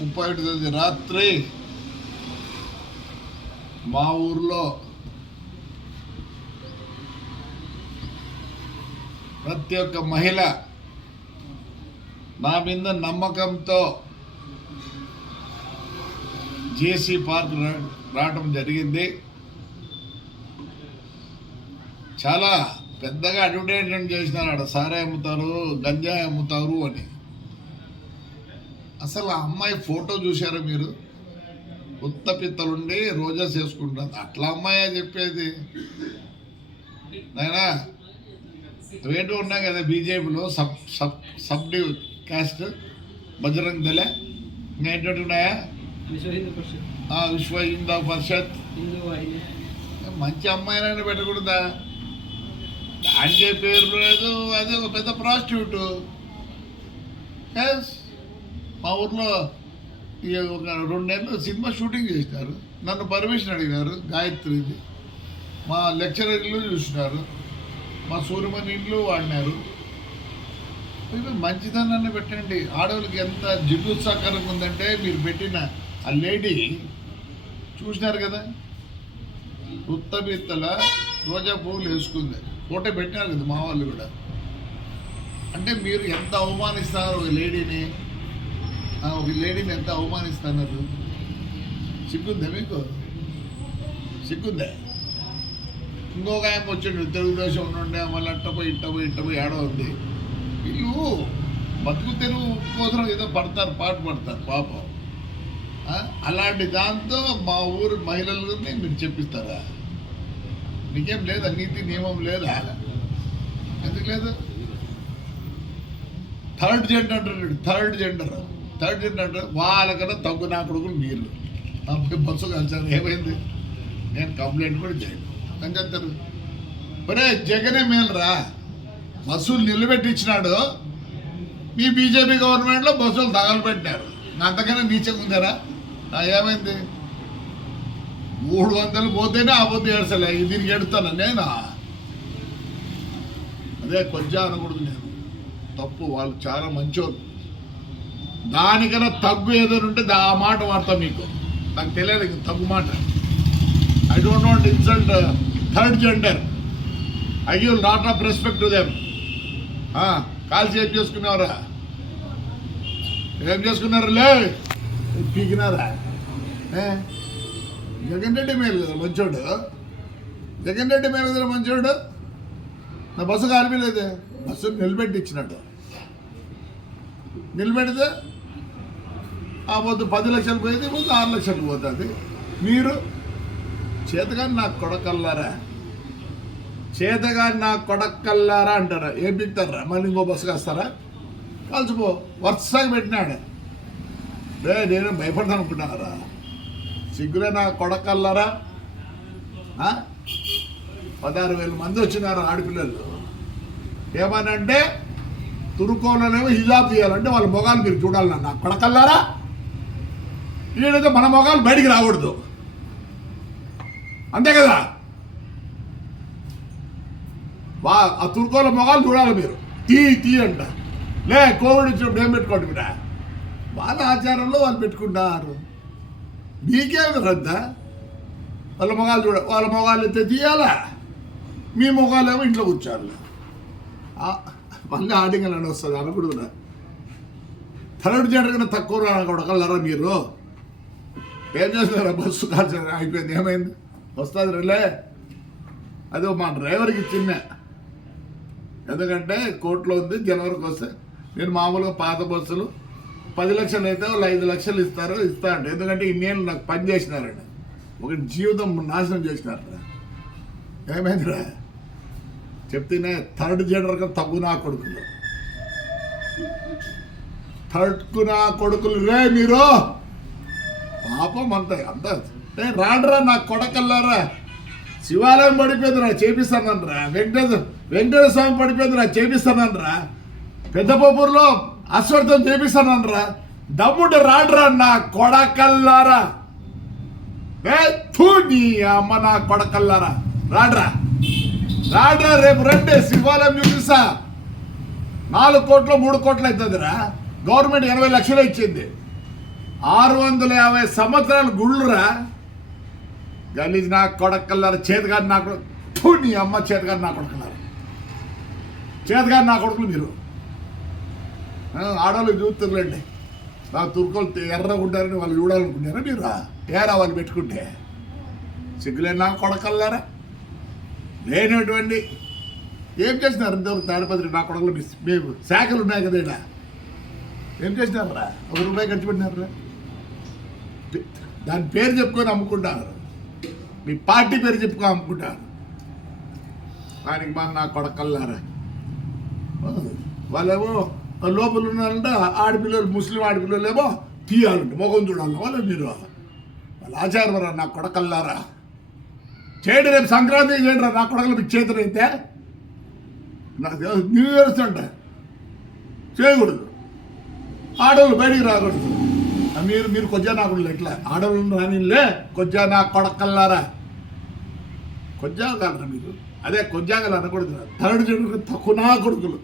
ముప్పై ఒకటి తేదీ రాత్రి మా ఊర్లో ప్రతి ఒక్క మహిళ నా మీద నమ్మకంతో జేసీ పార్క్ రావటం జరిగింది. చాలా పెద్దగా అడ్వర్టైజ్మెంట్ చేసినారు ఆడ సారే అమ్ముతారు గంజాయి అమ్ముతారు అని. అసలు ఆ అమ్మాయి ఫోటో చూశారా మీరు? ఉత్త పిత్తలుండి రోజా చేసుకుంటుంది అట్లా అమ్మాయి చెప్పేది. నాయనా అవేంటో ఉన్నాయి కదా బీజేపీలో sub sub sub caste Bajrang Dal. ఇంకా ఏంటంటే ఉన్నాయా? విశ్వ హిందూ పరిషత్. మంచి అమ్మాయినైనా పెట్టకూడదా? దానికే పేరు లేదు అదే ఒక పెద్ద ప్రాస్టిట్యూట్ ఎస్ మా ఊర్లో ఈ ఒక రెండు నెలలు సినిమా షూటింగ్ చేసినారు నన్ను పర్మిషన్ అడిగినారు గాయత్రిది. మా లెక్చరర్ ఇల్లు చూసినారు. మా సూర్యమణి ఇల్లు వాడినారు మంచిదనాన్ని పెట్టండి. ఆడవాళ్ళకి ఎంత జిగుత్సాకరంగా ఉందంటే మీరు పెట్టిన ఆ లేడీ చూసినారు కదా? ఉత్తమిత్తల రోజా పువ్వులు వేసుకుంది. ఫోటో పెట్టినారు కదా మా వాళ్ళు కూడా. అంటే మీరు ఎంత అవమానిస్తారు ఒక లేడీని. ఒక లేడీని ఎంత అవమానిస్తున్నారు? సిగ్గుందా మీకు? సిగ్గుందా? ఇంకొక ఆయన వచ్చిండు తెలుగుదేశం ఉండే మళ్ళీ అట్ట పోయి ఇట్ట పోయి ఇట్ట పోయి ఉంది. వీళ్ళు బతుకు తెలుగు కోసం ఏదో పడతారు పాట పడతారు పాపం. అలాంటి దాంతో మా ఊరు మహిళలని మీరు చెప్పిస్తారా? నీకేం లేదా? నీతి నియమం లేదా? ఎందుకు లేదు? థర్డ్ జెండర్ అంటారు థర్డ్ జెండర్ థర్డ్ ఏంటంటే వాళ్ళకన్నా తగ్గు నా కొడుకులు మీరు అప్పుడు బస్సు కలిసారు ఏమైంది? నేను కంప్లైంట్ కూడా చేయను. అని చెప్తారు ఒరే జగనే మేలురా? బస్సులు నిలబెట్టించినాడు. మీ బీజేపీ గవర్నమెంట్లో బస్సులు తగలబెట్టారు అంతకన్నా నీచగా ఉందారా? ఏమైంది? మూడు వందలు పోతేనే ఆ పొద్దు ఏడ్చలే. దీనికి ఎడుతాను నేనా? అదే కొంచెం అనకూడదు నేను. తప్పు. వాళ్ళు చాలా మంచోళ్ళు. దానికన్నా తగ్గు ఏదైనా ఉంటే దా- ఆ మాట వాడతా మీకు. నాకు తెలియదు ఇంక తగ్గు మాట. I don't want insult third gender I give lot of respect to them call ఏం చేసుకున్నారా ఏం చేసుకున్నారు లే? పీకినారా? జగన్ రెడ్డి మేలు కదా మంచోడు. జగన్ రెడ్డి మేలు కదా మంచోడు. నా బస్సు కాలిపోలేదు. బస్సు నిలబెట్టి ఇచ్చినట్టు నిలబెడితే ఆ పొద్దు పది లక్షలు పోయింది ముందు ఆరు లక్షలు పోతుంది. మీరు చేతగాని నాకు కొడకల్లారా? చేతగాని నాకు కొడకల్లారా అంటారా? ఏం పిక్తారా? మళ్ళీ ఇంకో బస్సు కాస్తారా? కలిసిపో. వరుసగా పెట్టినాడు. రే నేను భయపడతాను అనుకుంటున్నారా? సిగ్గురే నా కొడకల్లారా? పదహారు వేల మంది వచ్చినారు ఆడపిల్లలు. ఏమనంటే తురుకోలనేమో హిజాబ్ తీయాలంటే వాళ్ళ మొగాలు మీరు చూడాలి నా కొడకల్లారా ఈడైతే మన మొగాలు బయటికి రాకూడదు. అంతే కదా? వా ఆ తుర్కోల మొగాలు చూడాలి మీరు. తీ తీ అంట. లే కోవిడ్ వచ్చినప్పుడు ఏం పెట్టుకోండి బిడ్డ? వాళ్ళ ఆచారంలో వాళ్ళు పెట్టుకుంటారు. మీకేం రద్ద వాళ్ళ మొగాలు చూడ వాళ్ళ మొగాలు అయితే తీయాలా? మీ మొగాలేమో ఇంట్లో కూర్చోాలి మళ్ళీ ఆడింగ్ వస్తుంది అనకూడదు థర్డ్ జనరేషన్ కన్నా తక్కువ కొడగలరా మీరు? ఏం చేస్తున్నారా? బస్సు కాల్చ అయిపోయింది ఏమైంది? వస్తుంది రిలే? అది మా డ్రైవర్కి చిన్న. ఎందుకంటే కోర్టులో ఉంది జనవరికి వస్తే. నేను మామూలుగా పాత బస్సులు పది లక్షలు అయితే వాళ్ళు ఐదు లక్షలు ఇస్తారు ఇస్తా అంటే. ఎందుకంటే ఇన్నేళ్ళు నాకు పని చేసినారండి ఒక జీవితం నాశనం చేసినారు ఏమైందిరా? చెప్తేనే థర్డ్ జెండర్ తగ్గు నా కొడుకులు. థర్డ్కు నా కొడుకులు రే మీరు. పాపం అంత అంత. రాడరా నా కొడకల్లారా. శివాలయం పడిపోయింది రా చేపిస్తానరా వెంకటేశ్వర వెంకటేశ్వర స్వామి పడిపోయింది రా చేపిస్తానరా పెద్దపూర్లో అశ్వర్థం చేపిస్తానరా దమ్ముడు రాడ్రా నా కొడకల్లారా. నీ అమ్మ నా కొడకల్లారా. రాడ్రా. రాడ్రా రేపు రండి శివాలయం చూపిస్తా. నాలుగు కోట్లు మూడు కోట్లు అవుతుందిరా. గవర్నమెంట్ ఎనభై లక్షలు ఇచ్చింది. ఆరు వందల యాభై సంవత్సరాలు గుళ్ళురా. గలీజ్ నా కొడకల్లారు చేతగాని నా కొడుకు నీ అమ్మ చేతగాని నా కొడుకున్నారు చేతగాని నా కొడుకులు మీరు. ఆడవాళ్ళు చూస్తున్నారండి నా తుర్కోలు ఎర్రగా ఉంటారని వాళ్ళు చూడాలనుకున్నారా మీరు ఏరా వాళ్ళు పెట్టుకుంటే. సిగ్గులేని నా కొడకల్లారా లేనటువంటి ఏం చేసినారు ఇంతవరకు తాడిపత్రి నా కొడకలు మేము శాఖలు ఉన్నాయి కదా ఇలా ఏం చేసినారా ఒక రూపాయి ఖర్చు పెట్టినారా దాని పేరు చెప్పుకొని అమ్ముకుంటారు. మీ పార్టీ పేరు చెప్పుకొని అమ్ముకుంటారు. దానికి మా నా కొడకల్లారా? వాళ్ళేమో లోపల ఉన్నారంటే ఆడపిల్లలు ముస్లిం ఆడపిల్లలు ఏమో తీయాలంటే మొఖం చూడాలి వాళ్ళు మీరు వాళ్ళ ఆచారం నా కొడకల్లారా? చేయండి రేపు సంక్రాంతి చేయండి రా నా కొడకలు మీకు నాకు తెలుసు, న్యూ ఇయర్స్ అంట. చేయకూడదు. ఆడవాళ్ళు బయటికి రాకూడదు. మీరు మీరు కొద్దిగా నాకు ఎట్లా ఆడవాళ్ళు రానిలే కొద్దిగా నా కొడకల్లారా. కొద్దిగా కాలరా మీరు. అదే కొద్దిగా అనకూడదు థర్డ్ జనరేషన్ తక్కువ నా కొడుకులు.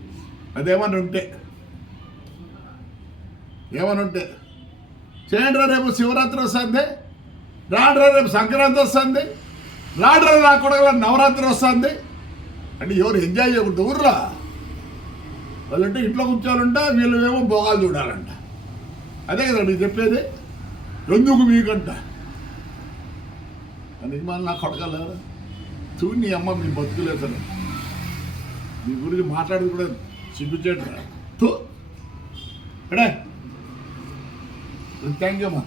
అదేమని ఉంటే. ఏమని ఉంటే. చేయండి రేపు శివరాత్రి వస్తుంది. రాడ్రా రేపు సంక్రాంతి వస్తుంది. రాడ్రా నా కొడగల నవరాత్రి వస్తుంది. అంటే ఎవరు ఎంజాయ్ చేయకూడదు ఊర్రా వాళ్ళంటే ఇంట్లో కూర్చోవాలంట వీళ్ళు ఏమో భోగాలు చూడాలంట. అదే కదా మీరు చెప్పేది? ఎందుకు మీకంట? అని నాకు నా కొడగలరా చూడు నీ అమ్మ మీ బతుకులేదు మీ గురించి మాట్లాడేది కూడా సిగ్గుచేట తూ. ఎడే థ్యాంక్ యూ అమ్మా.